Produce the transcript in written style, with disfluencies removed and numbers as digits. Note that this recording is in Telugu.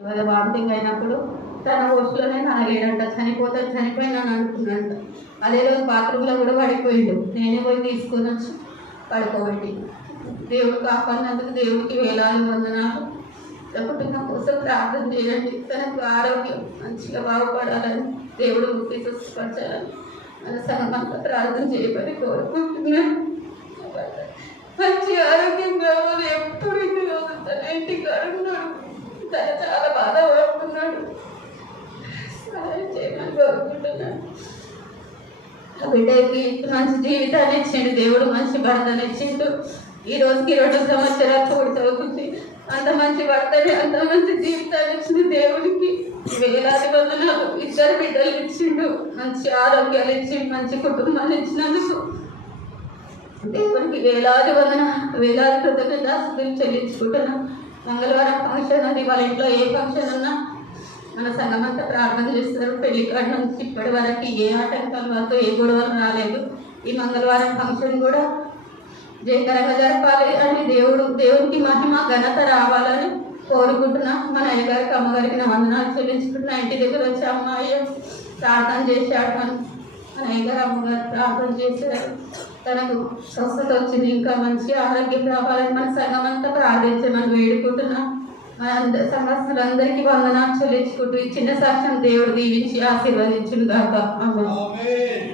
వామిటింగ్ అయినప్పుడు తన హోస్ట్లోనే నాగేడంట, చనిపోయినాను అనుకున్నాడంట. అదే రోజు బాత్రూంలో కూడా పడిపోయిండు. నేనే పోయి తీసుకొని వచ్చి పడుకోబెట్టి దేవుడు కాపాడినందుకు దేవుడికి వేలాది వందనాలు. కుటుంబం కోసం ప్రార్థన చేయండి. తనకు ఆరోగ్యం మంచిగా బాగుపడాలని, దేవుడు ముక్తి స్వస్థపరచాలని మన సంఘమంతా ప్రార్థన చేయమని కోరుకుంటున్నాను. మంచి ఆరోగ్యం కావాలి. ఎప్పుడు తన ఇంటికి అడుగున్నాడు. తన చాలా బాధపడుతున్నాడు. సహాయం చేయమని కోరుకుంటున్నాను. ఆ బిడ్డకి మంచి జీవితాన్ని ఇచ్చిండు దేవుడు, మంచి భర్తను ఇచ్చిండు. ఈ రోజుకి 2 సంవత్సరాలు పూర్తవుతుంది. అంత మంచి భర్తని, అంత మంచి జీవితాన్ని ఇచ్చిండు దేవుడికి వేలాది వందనాలు. 2 బిడ్డలు ఇచ్చిండు, మంచి ఆరోగ్యాలు ఇచ్చి మంచి కుటుంబాన్ని ఇచ్చినందుకు దేవునికి వేలాది కృతజ్ఞతాస్తుతులు చెల్లించుకుంటున్నాం. మంగళవారం ఫంక్షన్ ఉంది. వాళ్ళ ఇంట్లో ఏ ఫంక్షన్ ఉన్నా మన సంఘమంతా ప్రార్థన చేస్తారు. పెళ్లి కాడ నుంచి ఇప్పటి వరకు ఏ ఆటంకాలు వాళ్ళతో ఏ గొడవలు రాలేదు. ఈ మంగళవారం ఫంక్షన్ కూడా జయకరంగా జరపాలి అని దేవునికి మహిమ ఘనత రావాలని కోరుకుంటున్నాం. మన అయ్యగారికి అమ్మగారికి నా వందనాలు చెల్లించుకుంటున్నా. ఇంటి దగ్గర వచ్చి అమ్మాయి ప్రార్థన చేశాడు. మన అయ్యగారు అమ్మగారు ప్రార్థన చేశారు. తనకు స్వస్థత వచ్చింది. ఇంకా మంచి ఆరోగ్యం రావాలని మన సంఘమంతా ప్రార్థించమని వేడుకుంటున్నాం. మన సంఘస్థులందరికీ వందనాలు చెల్లించుకుంటూ ఈ చిన్న సాక్ష్యం దేవుడు దీవించి ఆశీర్వదించును గాక. ఆమేన్.